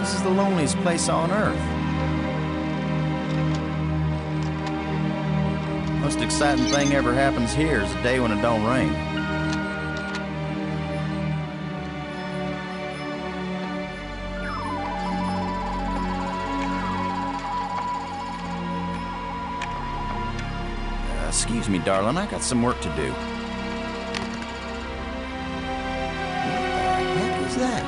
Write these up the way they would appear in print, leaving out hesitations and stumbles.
This is the loneliest place on Earth. Most exciting thing ever happens here is the day when it don't rain. Excuse me, darling, I got some work to do. What the heck is that?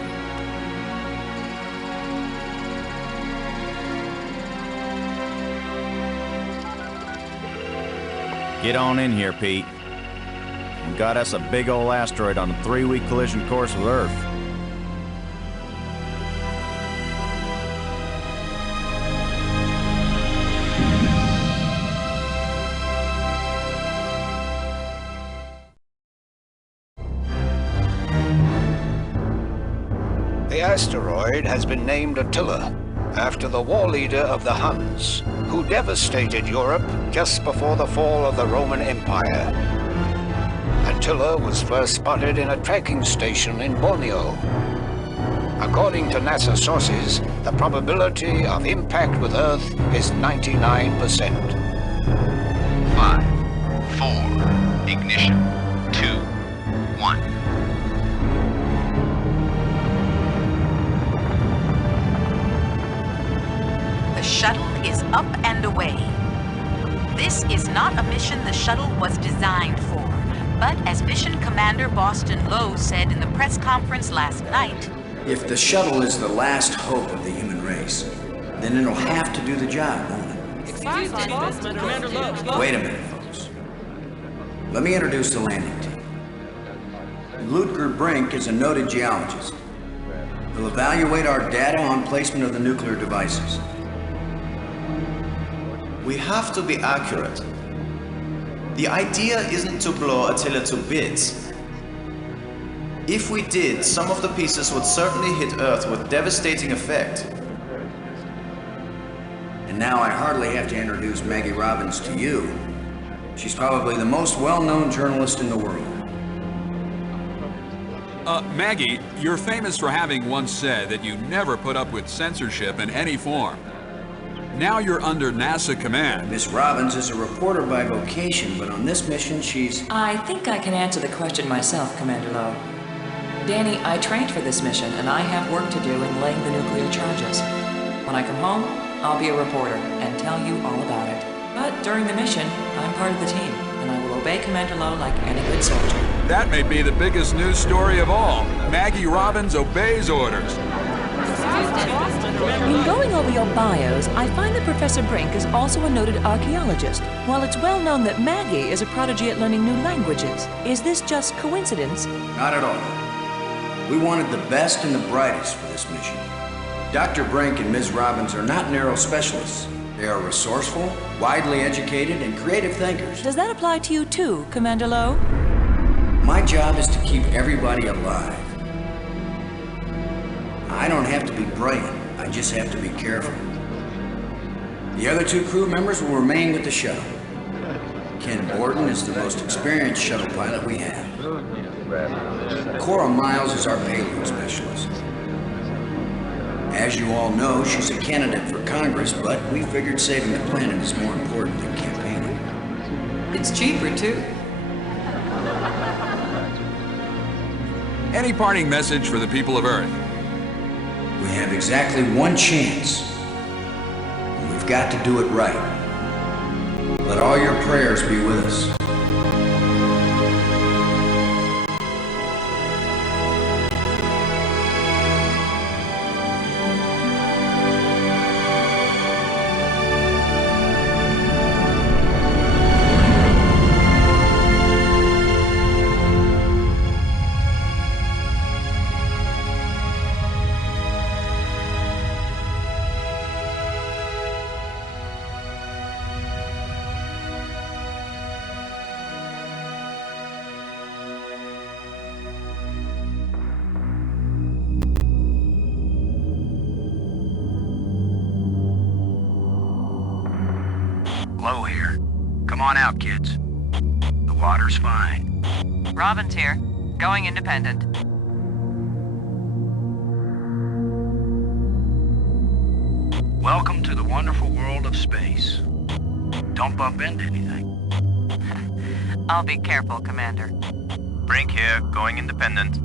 Get on in here, Pete. We got us a big old asteroid on a 3-week collision course with Earth. The asteroid has been named Attila, after the war leader of the Huns, who devastated Europe just before the fall of the Roman Empire. Attila was first spotted in a tracking station in Borneo. According to NASA sources, the probability of impact with Earth is 99%. 5, 4, ignition, 2, 1. The shuttle is up and away. This is not a mission the shuttle was designed for, but as Mission Commander Boston Lowe said in the press conference last night, if the shuttle is the last hope of the human race, then it'll have to do the job, won't it? Wait a minute, folks. Let me introduce the landing team. Ludger Brink is a noted geologist. He'll evaluate our data on placement of the nuclear devices. We have to be accurate. The idea isn't to blow Attila to bits. If we did, some of the pieces would certainly hit Earth with devastating effect. And now I hardly have to introduce Maggie Robbins to you. She's probably the most well-known journalist in the world. Maggie, you're famous for having once said that you never put up with censorship in any form. Now you're under NASA command. Miss Robbins is a reporter by vocation, but on this mission she's... I think I can answer the question myself, Commander Lowe. Danny, I trained for this mission, and I have work to do in laying the nuclear charges. When I come home, I'll be a reporter and tell you all about it. But during the mission, I'm part of the team, and I will obey Commander Lowe like any good soldier. That may be the biggest news story of all. Maggie Robbins obeys orders. In going over your bios, I find that Professor Brink is also a noted archaeologist. While it's well known that Maggie is a prodigy at learning new languages, is this just coincidence? Not at all. We wanted the best and the brightest for this mission. Dr. Brink and Ms. Robbins are not narrow specialists. They are resourceful, widely educated, and creative thinkers. Does that apply to you too, Commander Lowe? My job is to keep everybody alive. I don't have to be brilliant. I just have to be careful. The other 2 crew members will remain with the shuttle. Ken Borden is the most experienced shuttle pilot we have. Cora Miles is our payload specialist. As you all know, she's a candidate for Congress, but we figured saving the planet is more important than campaigning. It's cheaper, too. Any parting message for the people of Earth? We have exactly one chance, and we've got to do it right. Let all your prayers be with us. Low here. Come on out, kids. The water's fine. Robbins here, going independent. Welcome to the wonderful world of space. Don't bump into anything. I'll be careful, Commander. Brink here, going independent.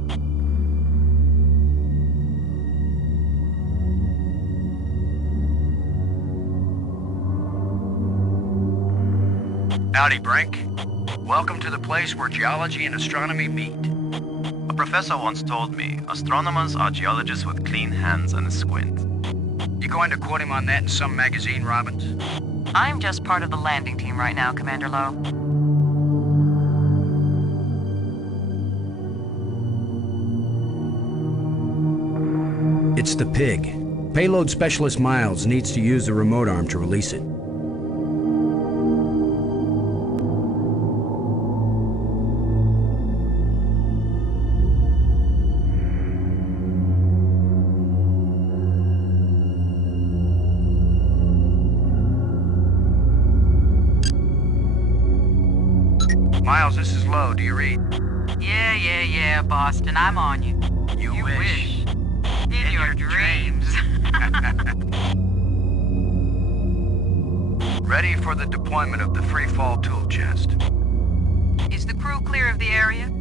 Howdy, Brink. Welcome to the place where geology and astronomy meet. A professor once told me, astronomers are geologists with clean hands and a squint. You going to quote him on that in some magazine, Robbins? I'm just part of the landing team right now, Commander Lowe. It's the pig. Payload Specialist Miles needs to use the remote arm to release it. Miles, this is Lowe. Do you read? Yeah, Boston. I'm on you. You wish. In your dreams. Ready for the deployment of the free fall tool chest. Is the crew clear of the area?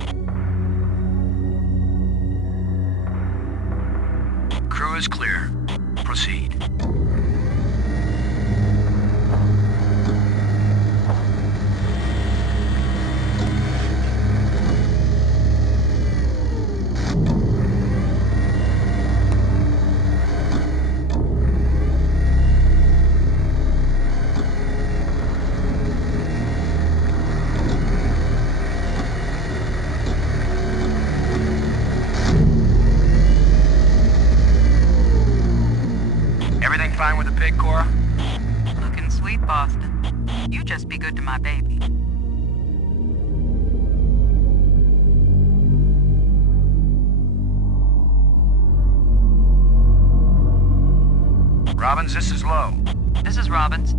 Crew is clear. Proceed. Everything fine with the pig, Cora? Looking sweet, Boston. You just be good to my baby. Robbins, this is Lowe. This is Robbins.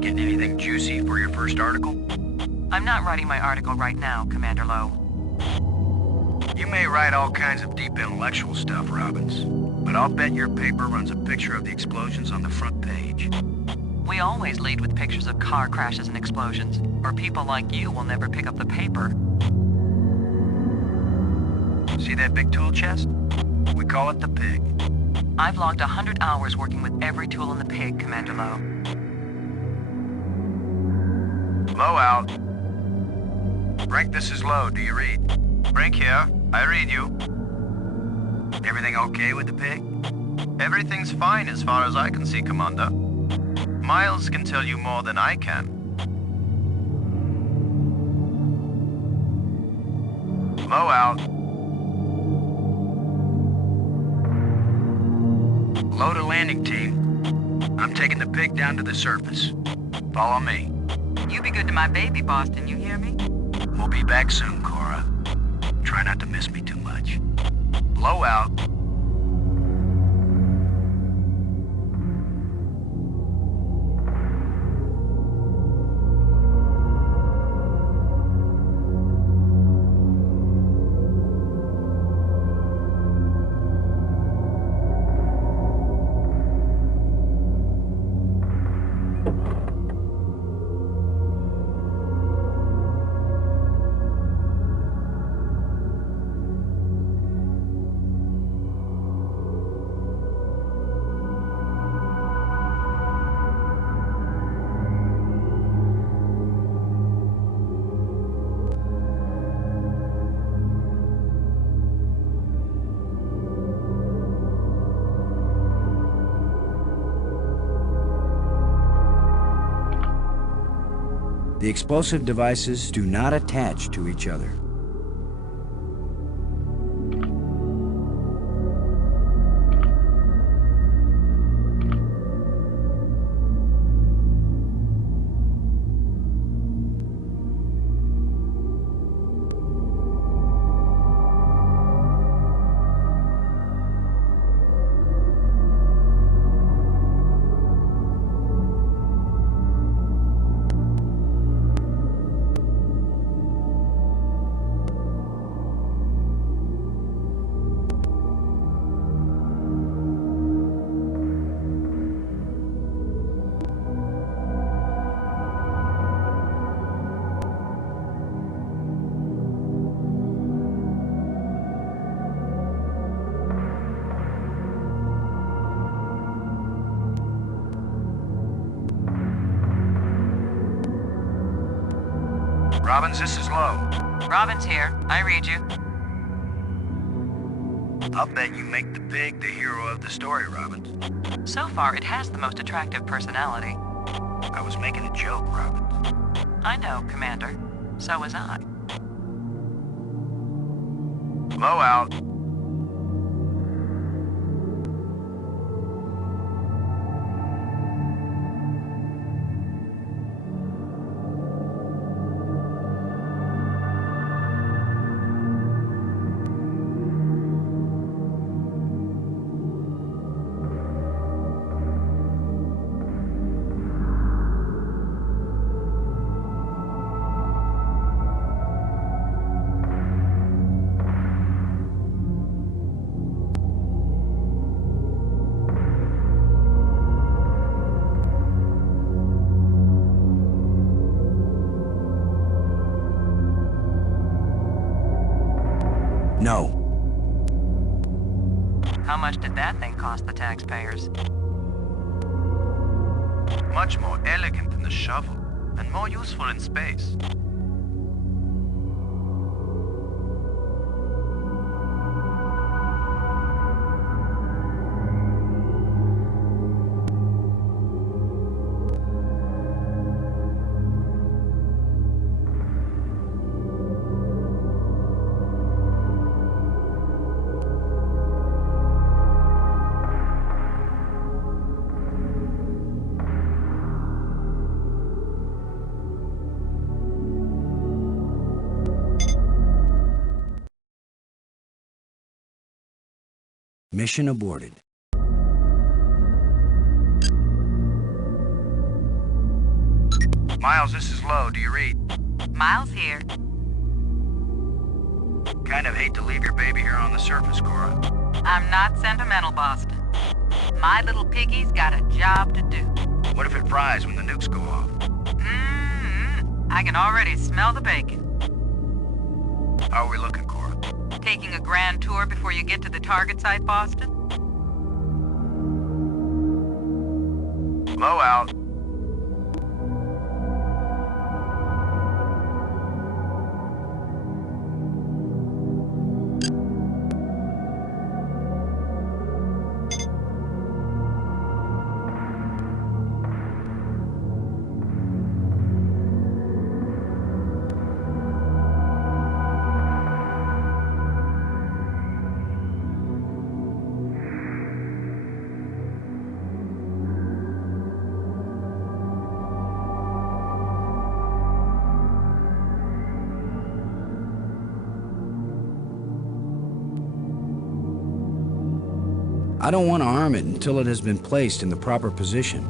Getting anything juicy for your first article? I'm not writing my article right now, Commander Lowe. You may write all kinds of deep intellectual stuff, Robbins, but I'll bet your paper runs a picture of the explosions on the front page. We always lead with pictures of car crashes and explosions, or people like you will never pick up the paper. See that big tool chest? We call it the pig. I've logged 100 hours working with every tool in the pig, Commander Lowe. Lowe out. Brink, this is Lowe. Do you read? Brink here, I read you. Everything okay with the pig? Everything's fine as far as I can see, Commander. Miles can tell you more than I can. Lowe out. Lowe to landing team. I'm taking the pig down to the surface. Follow me. You be good to my baby, Boston. You hear me? We'll be back soon, Cora. Try not to miss me too much. Lowe out. The explosive devices do not attach to each other. Robbins, this is Lowe. Robin's here. I read you. I'll bet you make the pig the hero of the story, Robbins. So far, it has the most attractive personality. I was making a joke, Robbins. I know, Commander. So was I. Lowe out. No. How much did that thing cost the taxpayers? Much more elegant than the shovel, and more useful in space. Mission aborted. Miles, this is Lowe. Do you read? Miles here. Kind of hate to leave your baby here on the surface, Cora. I'm not sentimental, Boston. My little piggy's got a job to do. What if it fries when the nukes go off? I can already smell the bacon. How are we looking, Cora? Taking a grand tour before you get to the target site, Boston? Lowe out. I don't want to arm it until it has been placed in the proper position.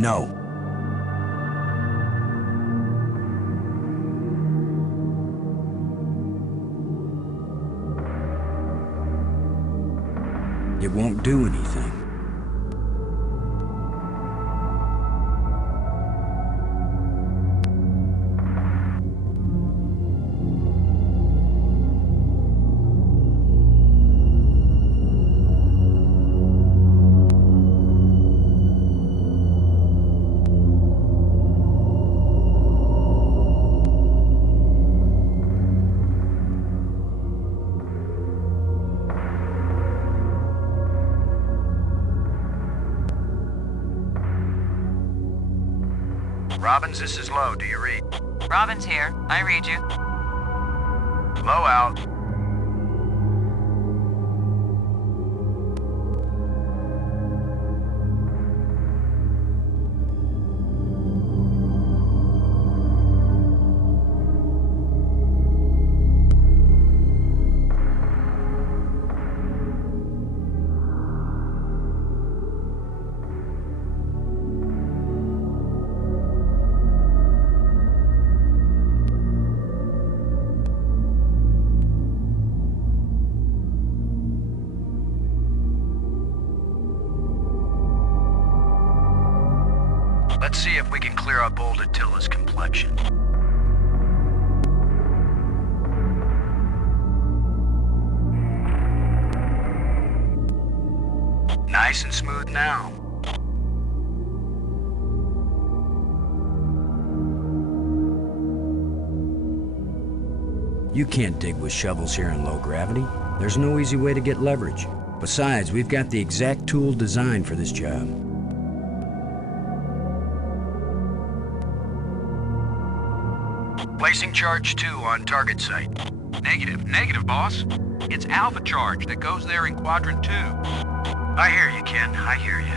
No. It won't do anything. Robbins, this is Lowe. Do you read? Robin's here. I read you. Lowe out. Let's see if we can clear up old Attila's complexion. Nice and smooth now. You can't dig with shovels here in low gravity. There's no easy way to get leverage. Besides, we've got the exact tool designed for this job. Placing charge 2 on target site. Negative, boss. It's Alpha Charge that goes there in Quadrant 2. I hear you, Ken. I hear you.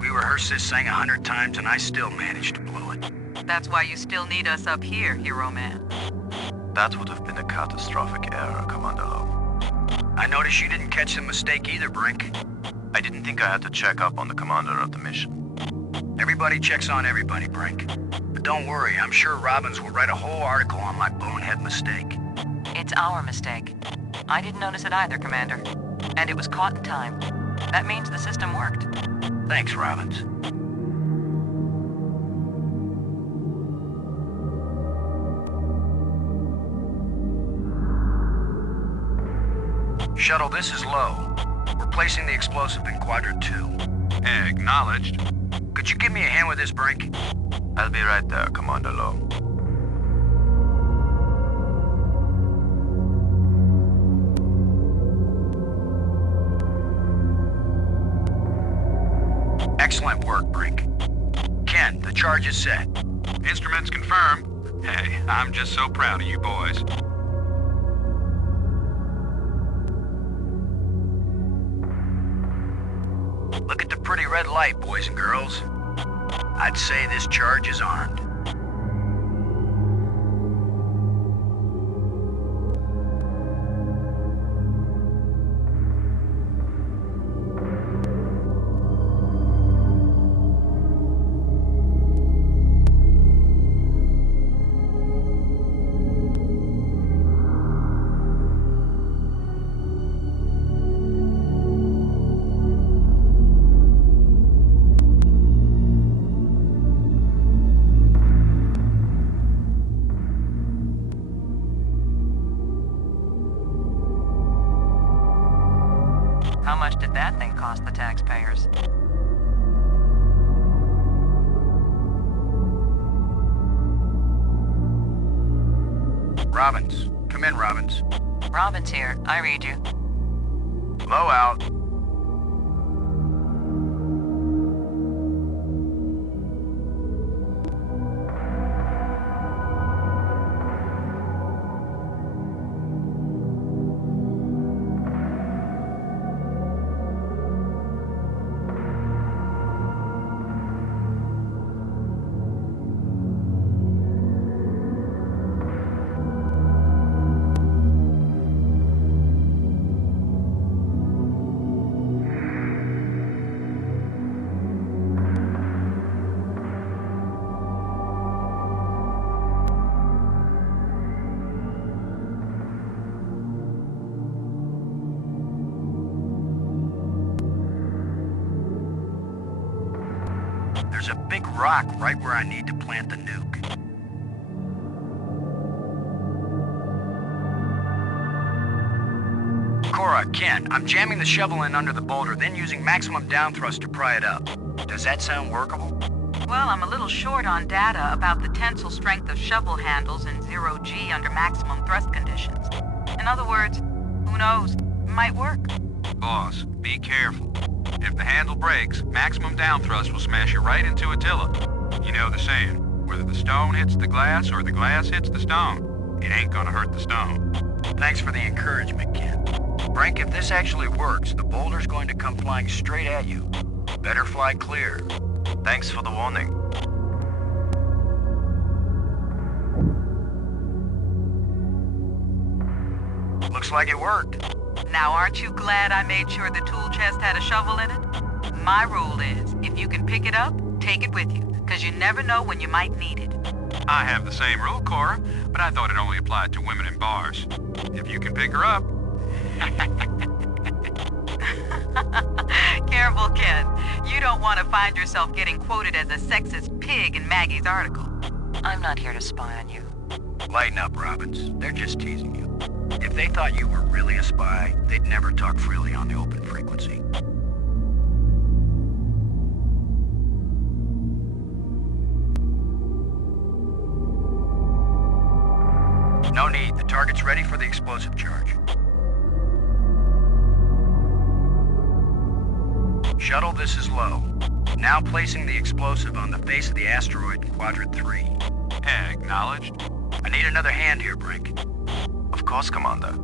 We rehearsed this thing 100 times and I still managed to blow it. That's why you still need us up here, Hero Man. That would have been a catastrophic error, Commander Lowe. I noticed you didn't catch the mistake either, Brink. I didn't think I had to check up on the commander of the mission. Everybody checks on everybody, Brink. But don't worry, I'm sure Robbins will write a whole article on my bonehead mistake. It's our mistake. I didn't notice it either, Commander. And it was caught in time. That means the system worked. Thanks, Robbins. Shuttle, this is Lowe. We're placing the explosive in Quadrant 2. Acknowledged. Could you give me a hand with this, Brink? I'll be right there, Commander Lowe. Excellent work, Brink. Ken, the charge is set. Instruments confirmed. Hey, I'm just so proud of you boys. Look at the pretty red light, boys and girls. I'd say this charge is armed. How much did that thing cost the taxpayers? Robbins. Come in, Robbins. Robbins here. I read you. Low out. There's a big rock right where I need to plant the nuke. Cora, Ken, I'm jamming the shovel in under the boulder, then using maximum down thrust to pry it up. Does that sound workable? Well, I'm a little short on data about the tensile strength of shovel handles in 0G under maximum thrust conditions. In other words, who knows? It might work. Boss, be careful. If the handle breaks, maximum down thrust will smash you right into Attila. You know the saying, whether the stone hits the glass or the glass hits the stone, it ain't gonna hurt the stone. Thanks for the encouragement, Ken. Frank, if this actually works, the boulder's going to come flying straight at you. Better fly clear. Thanks for the warning. Looks like it worked. Now, aren't you glad I made sure the tool chest had a shovel in it? My rule is, if you can pick it up, take it with you, because you never know when you might need it. I have the same rule, Cora, but I thought it only applied to women in bars. If you can pick her up... Careful, Ken. You don't want to find yourself getting quoted as a sexist pig in Maggie's article. I'm not here to spy on you. Lighten up, Robbins. They're just teasing you. If they thought you were really a spy, they'd never talk freely on the open frequency. No need. The Target's ready for the explosive charge. Shuttle, this is Low. Now placing the explosive on the face of the asteroid in Quadrant 3. Acknowledged. I need another hand here, Brink. Of course, Commander.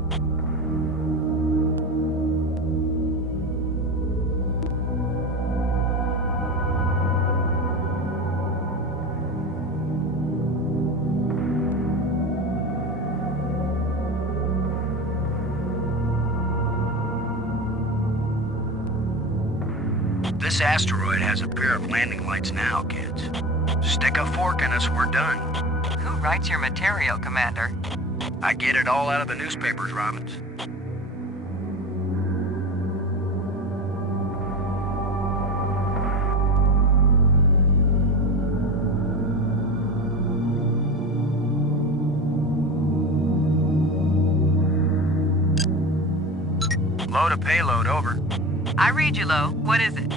This asteroid has a pair of landing lights now, kids. Stick a fork in us, we're done. Who writes your material, Commander? I get it all out of the newspapers, Robbins. Load a payload, over. I read you, Lo. What is it?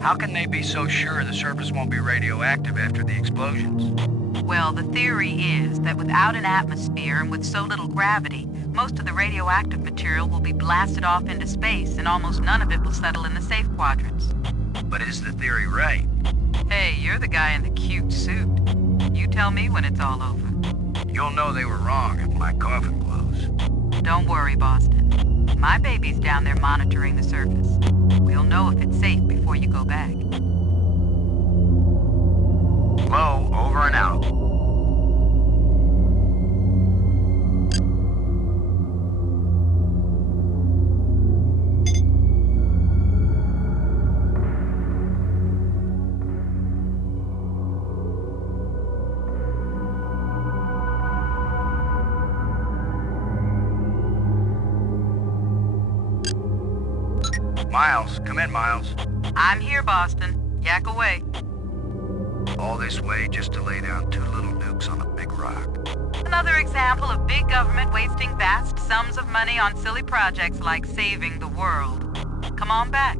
How can they be so sure the surface won't be radioactive after the explosions? Well, the theory is that without an atmosphere and with so little gravity, most of the radioactive material will be blasted off into space and almost none of it will settle in the safe quadrants. But is the theory right? Hey, you're the guy in the cute suit. You tell me when it's all over. You'll know they were wrong if my coffin blows. Don't worry, Boston. My baby's down there monitoring the surface. We'll know if it's safe before you go back. Low, over and out. Miles, come in, Miles. I'm here, Boston. Yak away. All this way just to lay down 2 little nukes on a big rock. Another example of big government wasting vast sums of money on silly projects like saving the world. Come on back.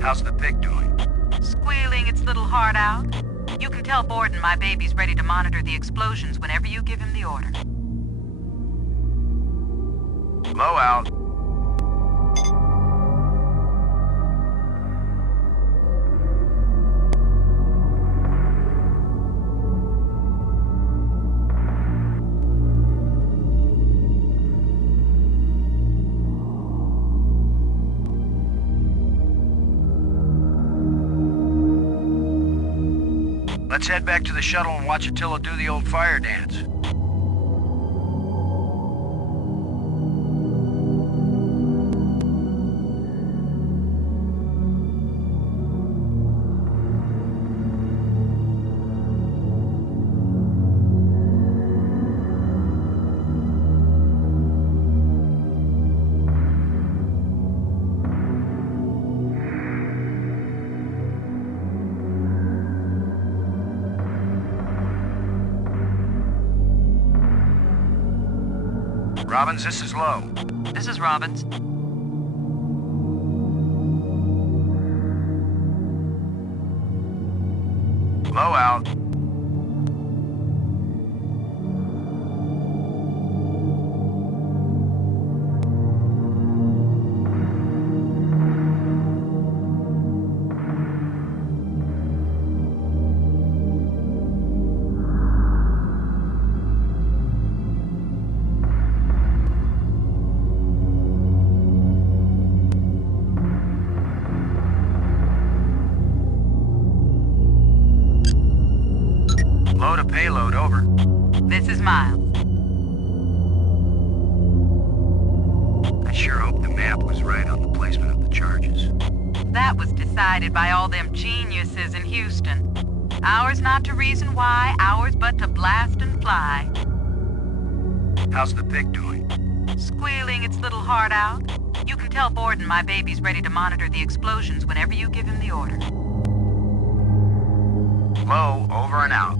How's the pig doing? Squealing its little heart out. You can tell Borden my baby's ready to monitor the explosions whenever you give him the order. Low out. Let's head back to the shuttle and watch Attila do the old fire dance. Robbins, this is Low. This is Robbins. Low out. Load a payload, over. This is Miles. I sure hope the map was right on the placement of the charges. That was decided by all them geniuses in Houston. Ours not to reason why, ours but to blast and fly. How's the pig doing? Squealing its little heart out. You can tell Borden my baby's ready to monitor the explosions whenever you give him the order. Low, over and out.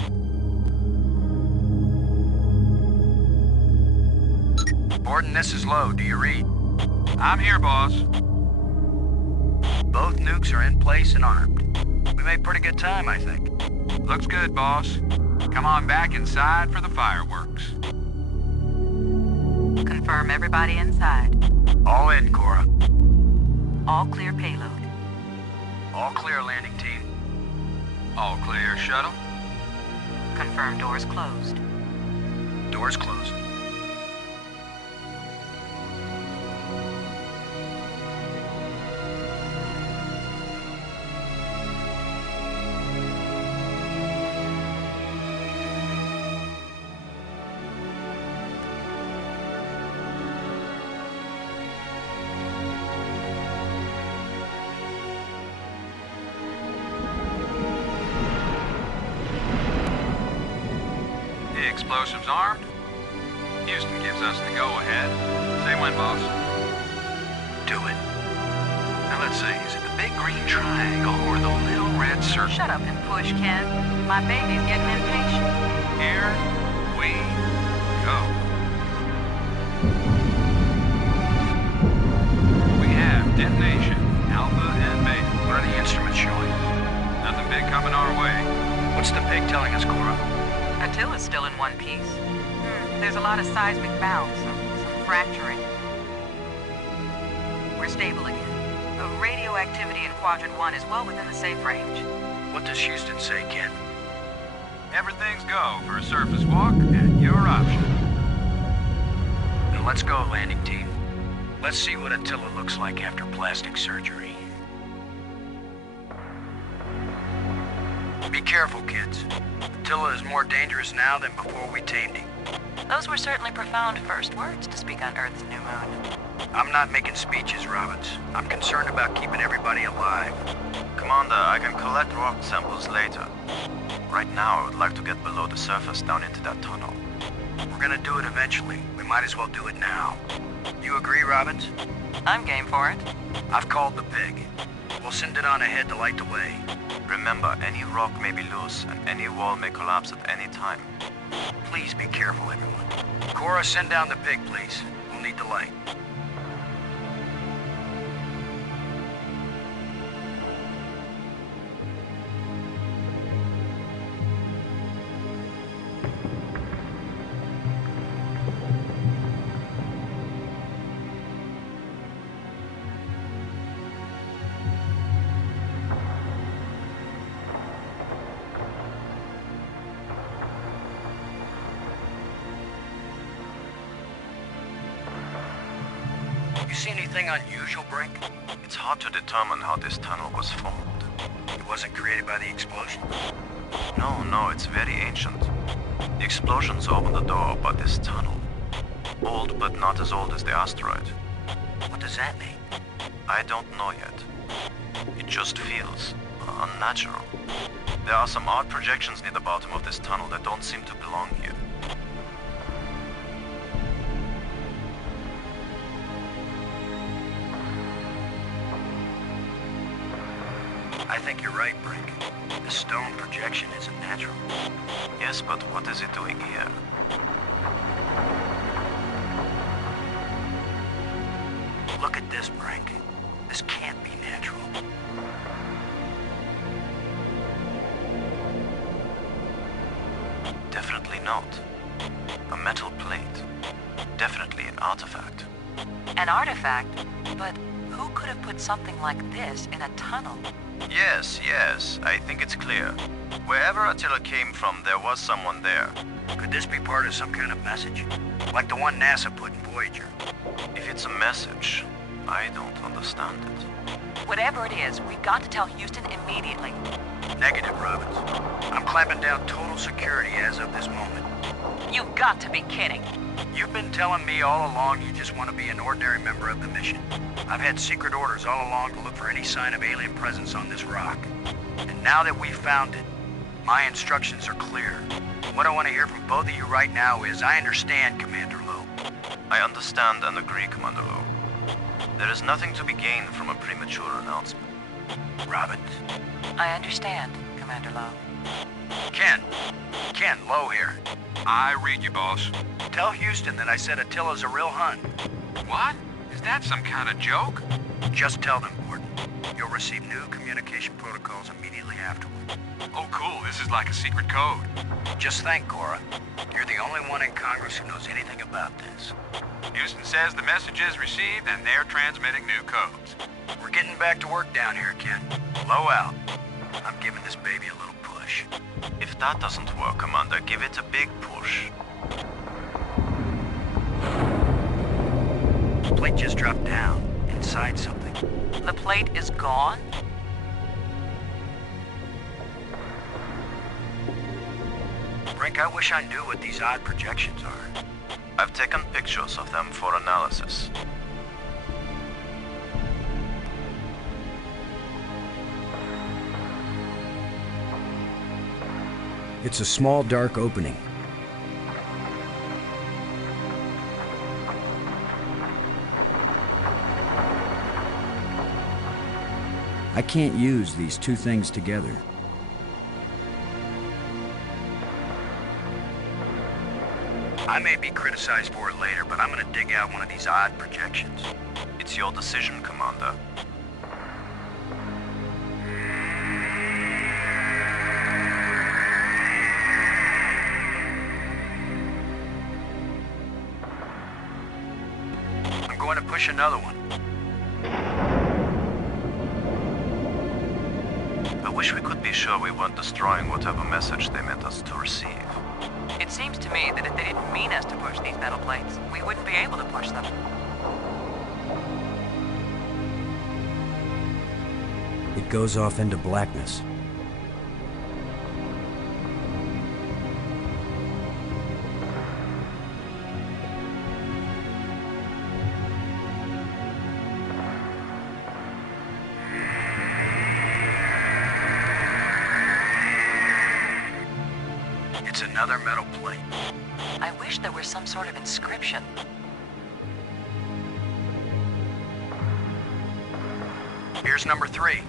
Borden, this is Low. Do you read? I'm here, boss. Both nukes are in place and armed. We made pretty good time, I think. Looks good, boss. Come on back inside for the fireworks. Confirm everybody inside. All in, Cora. All clear payload. All clear, landing team. All clear, shuttle. Confirm doors closed. Doors closed. Explosives armed. Houston gives us the go-ahead. Say when, boss. Do it. Now let's see, is it the big green triangle or the little red circle? Shut up and push, Ken. My baby's getting impatient. Here we go. We have detonation, Alpha and Beta. What are the instruments showing? Nothing big coming our way. What's the pig telling us, Cora? Attila's still in one piece. There's a lot of seismic bounce, some fracturing. We're stable again. Radioactivity in Quadrant 1 is well within the safe range. What does Houston say, Ken? Everything's go for a surface walk at your option. Then let's go, landing team. Let's see what Attila looks like after plastic surgery. Be careful, kids. Attila is more dangerous now than before we tamed him. Those were certainly profound first words to speak on Earth's new moon. I'm not making speeches, Robbins. I'm concerned about keeping everybody alive. Commander, I can collect rock samples later. Right now, I would like to get below the surface down into that tunnel. We're gonna do it eventually. We might as well do it now. You agree, Robbins? I'm game for it. I've called the pig. We'll send it on ahead to light the way. Remember, any rock may be loose, and any wall may collapse at any time. Please be careful, everyone. Cora, send down the pig, please. We'll need the light. You see anything unusual, Brink? It's hard to determine how this tunnel was formed. It wasn't created by the explosion? No, it's very ancient. The explosions opened the door about this tunnel. Old, but not as old as the asteroid. What does that mean? I don't know yet. It just feels unnatural. There are some odd projections near the bottom of this tunnel that don't seem to belong here. I think you're right, Brink. The stone projection isn't natural. Yes, but what is it doing here? Look at this, Brink. This can't be natural. Definitely not. A metal plate. Definitely an artifact. An artifact? But who could have put something like this in a tunnel? Yes, I think it's clear. Wherever Attila came from, there was someone there. Could this be part of some kind of message? Like the one NASA put in Voyager? If it's a message, I don't understand it. Whatever it is, we've got to tell Houston immediately. Negative, Robbins. I'm clamping down total security as of this moment. You've got to be kidding. You've been telling me all along you just want to be an ordinary member of the mission. I've had secret orders all along to look for any sign of alien presence on this rock. And now that we've found it, my instructions are clear. What I want to hear from both of you right now is, I understand, Commander Lowe. I understand and agree, Commander Lowe. There is nothing to be gained from a premature announcement. Robbins. I understand, Commander Lowe. Ken, Lowe here. I read you, boss. Tell Houston that I said Attila's a real Hun. What? Is that some kind of joke? Just tell them, Gordon. You'll receive new communication protocols immediately afterward. Oh, cool. This is like a secret code. Just thank Cora. You're the only one in Congress who knows anything about this. Houston says the message is received and they're transmitting new codes. We're getting back to work down here, Ken. Low out. I'm giving this baby a little push. If that doesn't work, Commander, give it a big push. The plate just dropped down, inside something. The plate is gone? Brink, I wish I knew what these odd projections are. I've taken pictures of them for analysis. It's a small, dark opening. I can't use these two things together. I may be criticized for it later, but I'm gonna dig out one of these odd projections. It's your decision, Commander. I'm going to push another one. I wish we could be sure we weren't destroying whatever message they meant us to receive. It seems to me that if they didn't mean us to push these metal plates, we wouldn't be able to push them. It goes off into blackness. It's another metal plate. I wish there were some sort of inscription. Here's number 3.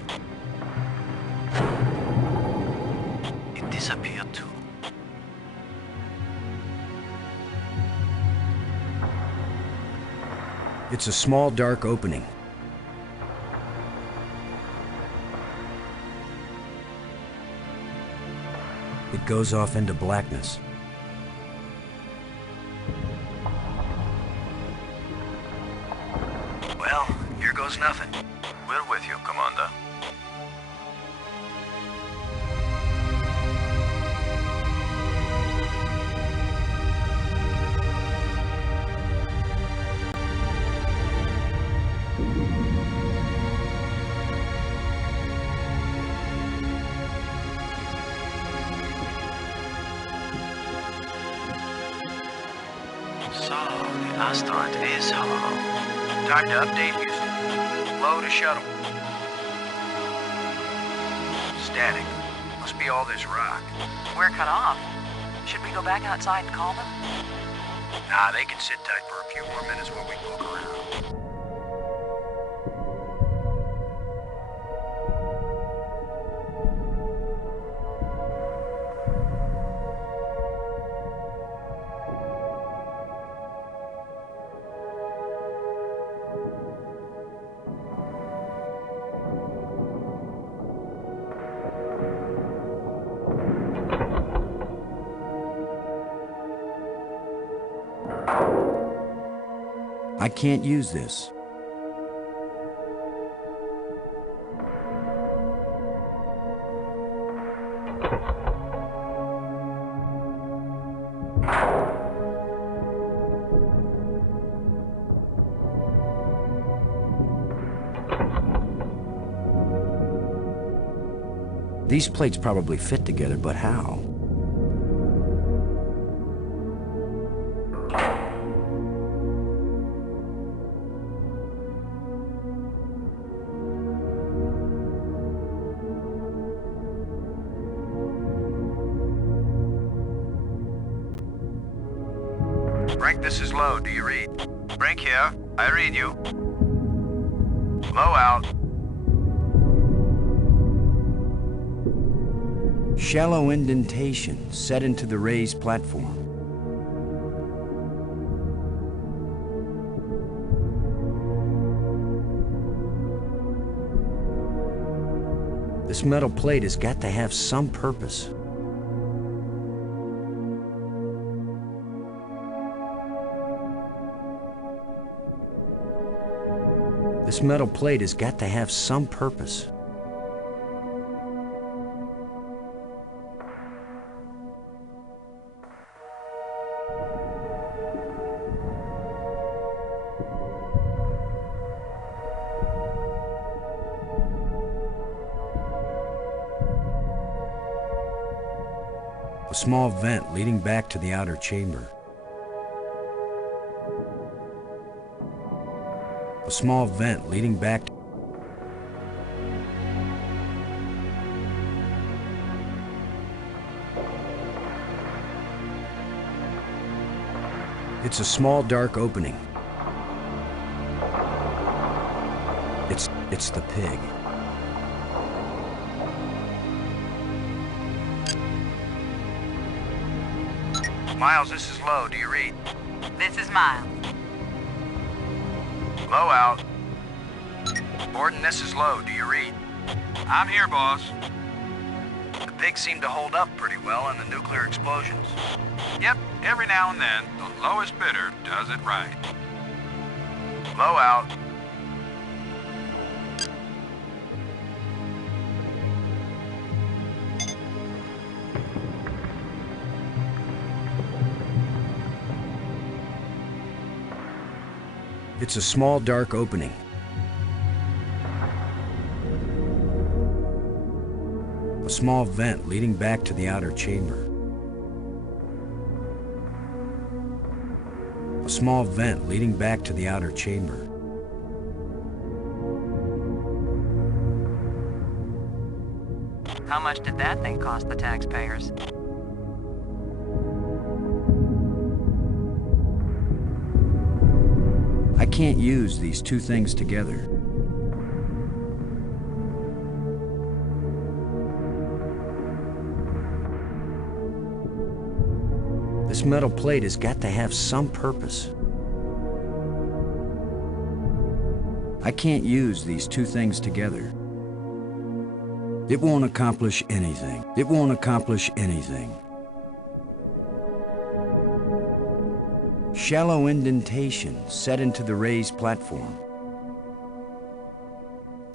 It disappeared too. It's a small, dark opening. It goes off into blackness. Well, here goes nothing. We're with you, Commander. So, the asteroid is hollow. Time to update Houston. Load a shuttle. Static. Must be all this rock. We're cut off. Should we go back outside and call them? Nah, they can sit tight for a few more minutes while we poke around. I can't use this. These plates probably fit together, but how? Frank, this is Low. Do you read? Brink here. I read you. Low out. Shallow indentation set into the raised platform. This metal plate has got to have some purpose. This metal plate has got to have some purpose. A small vent leading back to the outer chamber. A small vent leading back to... It's a small dark opening. It's the pig. Miles, this is Lowe. Do you read? This is Miles. Lowe out. Borden, this is Lowe. Do you read? I'm here, boss. The pigs seem to hold up pretty well in the nuclear explosions. Yep, every now and then, the lowest bidder does it right. Lowe out. It's a small dark opening. A small vent leading back to the outer chamber. A small vent leading back to the outer chamber. How much did that thing cost the taxpayers? I can't use these two things together. This metal plate has got to have some purpose. I can't use these two things together. It won't accomplish anything. It won't accomplish anything. Shallow indentation set into the raised platform.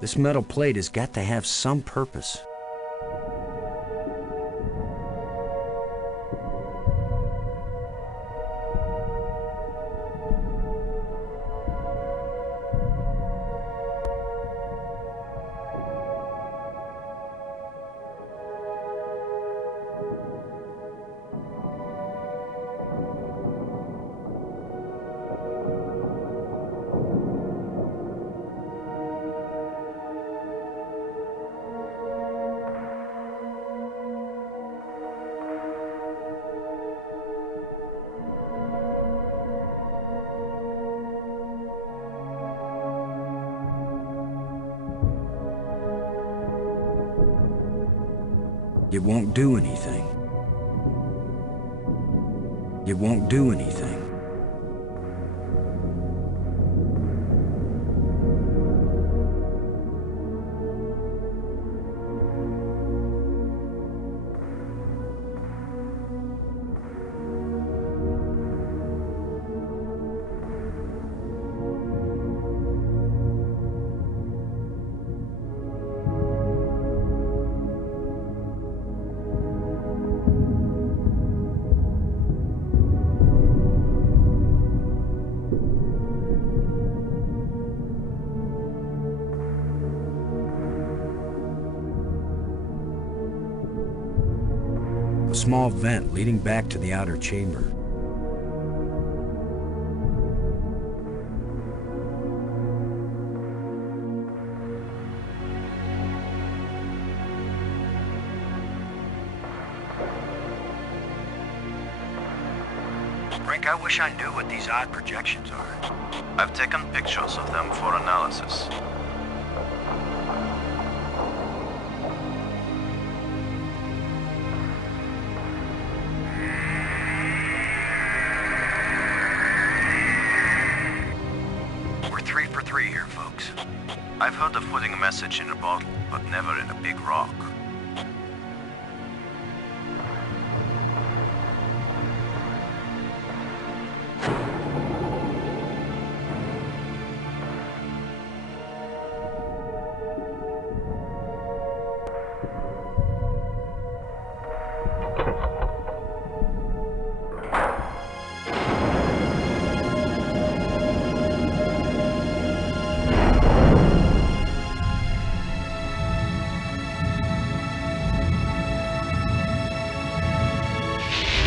This metal plate has got to have some purpose. It won't do anything. It won't do anything. A small vent leading back to the outer chamber. Brink, I wish I knew what these odd projections are. I've taken pictures of them for analysis. for 3 here, folks. I've heard of putting a message in a bottle, but never in a big rock.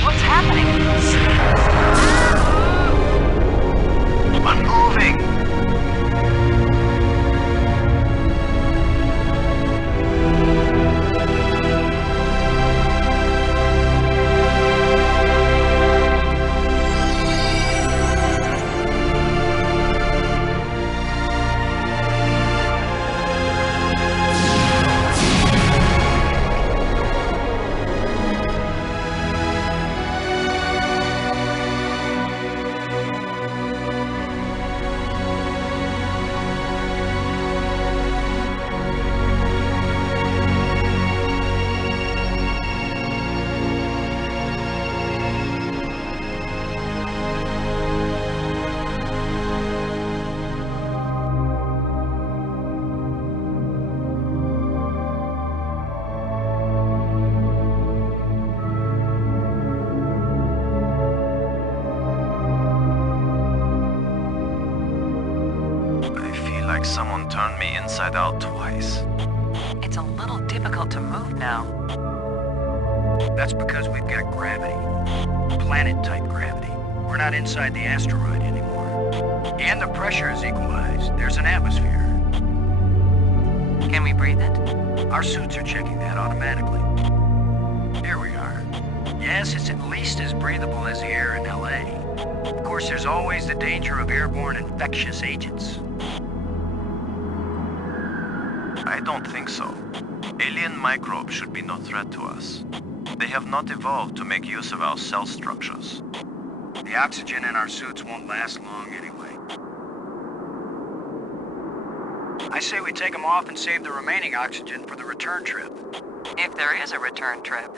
What's happening? I'm moving! Like someone turned me inside out twice. It's a little difficult to move now. That's because we've got gravity. Planet-type gravity. We're not inside the asteroid anymore. And the pressure is equalized. There's an atmosphere. Can we breathe it? Our suits are checking that automatically. Here we are. Yes, it's at least as breathable as the air in LA. Of course, there's always the danger of airborne infectious agents. I don't think so. Alien microbes should be no threat to us. They have not evolved to make use of our cell structures. The oxygen in our suits won't last long anyway. I say we take them off and save the remaining oxygen for the return trip. If there is a return trip.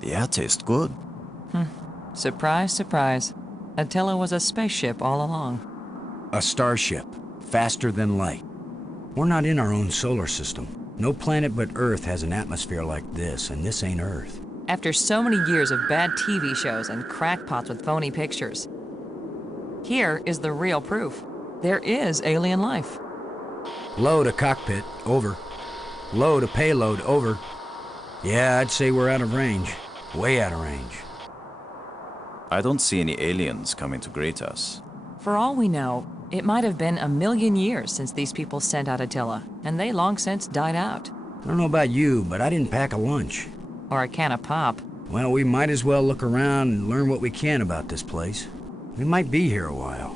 The air tastes good. Surprise, surprise. Attila was a spaceship all along. A starship, faster than light. We're not in our own solar system. No planet but Earth has an atmosphere like this, and this ain't Earth. After so many years of bad TV shows and crackpots with phony pictures, here is the real proof. There is alien life. Load a cockpit, over. Load a payload, over. Yeah, I'd say we're out of range. Way out of range. I don't see any aliens coming to greet us. For all we know, it might have been 1,000,000 years since these people sent out Attila, and they long since died out. I don't know about you, but I didn't pack a lunch. Or a can of pop. Well, we might as well look around and learn what we can about this place. We might be here a while.